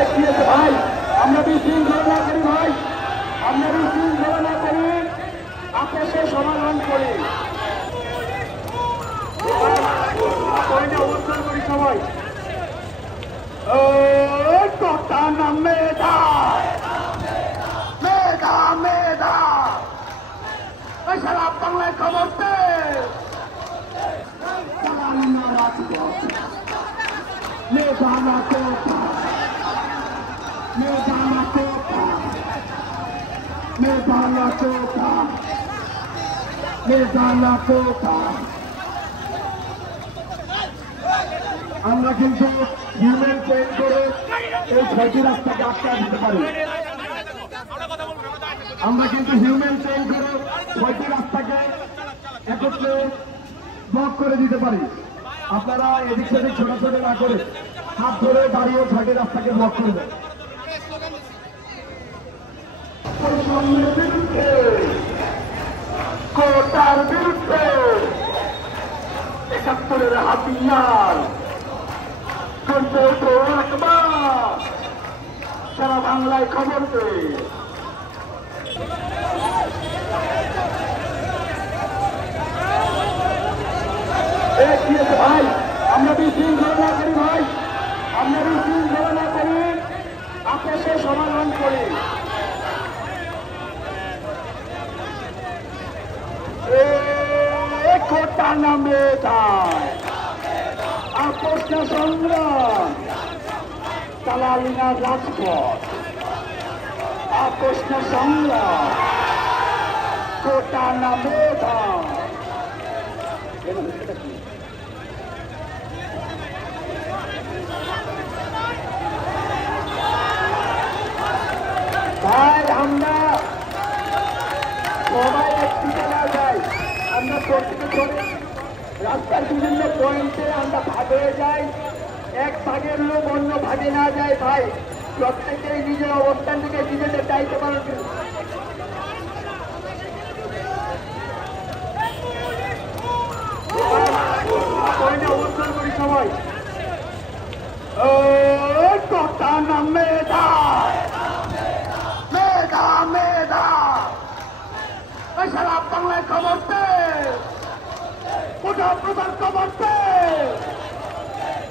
ভাই আমরা বিশৃঙ্খলা না করি ভাই, আমরা বিশৃঙ্খলা না করি, আপোষের সমাধান করি, অবস্থান করি সবাই। কথা না মেধা মেধা মেধা সারা বাংলায় খবর মেধা না কথা মেধা না কথা মেধা না কথা মেধা না কথা। আমরা কিন্তু হিউম্যান ট্রেন করে এই 6টি রাস্তাকে আটকা দিতে পারি। আমরা কিন্তু হিউম্যান ট্রেন করে 6টি রাস্তাকে একত্রে ব্লক করে দিতে পারি। আপনারা এদিক সেদিক ছোটাছুটি না করে হাত ধরে দাঁড়িয়ে 6টি রাস্তাকে ব্লক করে দেন। কোটার বিরুদ্ধে 71-এর হাতিয়ার করতে তো একবার সারা বাংলায় খবর পেয়ে ভাই আমরা বিশৃঙ্খলা না করি ভাই, আমরা বিশৃঙ্খলা না করি, আপোষের সমাধান করি। কোটা নামে আপোষ না সংগ্রাম, দালালি না রাজপথ, আপোষ না সংগ্রাম, কোটা নামে ভাই আমরা সবাই একদিকে না যাই, আমরা প্রত্যেকে রাস্তার বিভিন্ন পয়েন্টে আমরা ভাগে যাই, এক ভাগের লোক অন্য ভাগে না যায় ভাই, প্রত্যেকেই নিজের অবস্থান থেকে নিজেদের দায়িত্ব পালন করে। অবস্থান করি সবাই। কথা না মেধা মেধা মেধা সারা বাংলায় খবর কোটা প্রধান খবর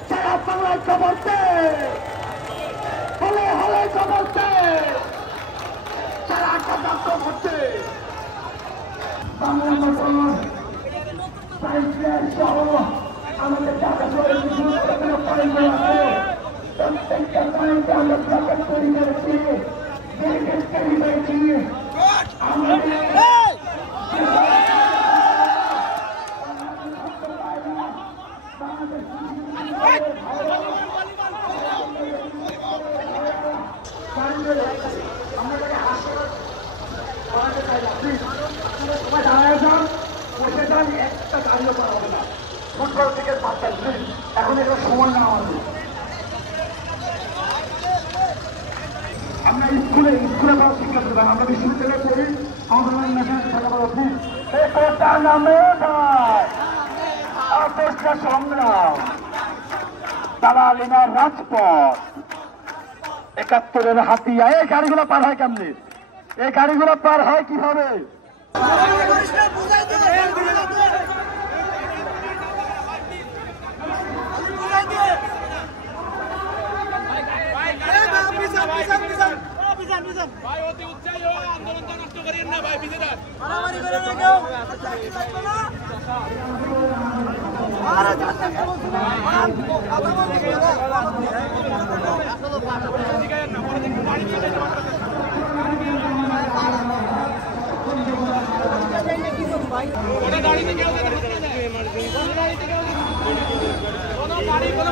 সারা বাংলায় খবর হলে হলে খবর সারা কথা খবর বাংলা মুসলমান সহ আমাদের টাকা শহরে কিছু পয়েন্ট আছে, প্রত্যেকটা পয়েন্টে আমরা প্রকাশ তৈরি করেছি, তৈরি করেছি। একটা গাড়িও করা হবে না, ফুটবল থেকে বাচ্চা এখন এটা সময় না আমাদের। আমরা স্কুলে করা শিক্ষা দেবেন, আমরা বিশ্ববিদ্যালয়ে পড়ি, আমাদের কোটা নামে আপোষটা সংগ্রাম, দালালি না রাজপথ, 71-এর হাতিয়া। এই গাড়িগুলো পার হয় কেমনি? এই গাড়িগুলো পার হয় কিভাবে?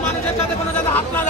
মানুষের সাথে কোনো হাত না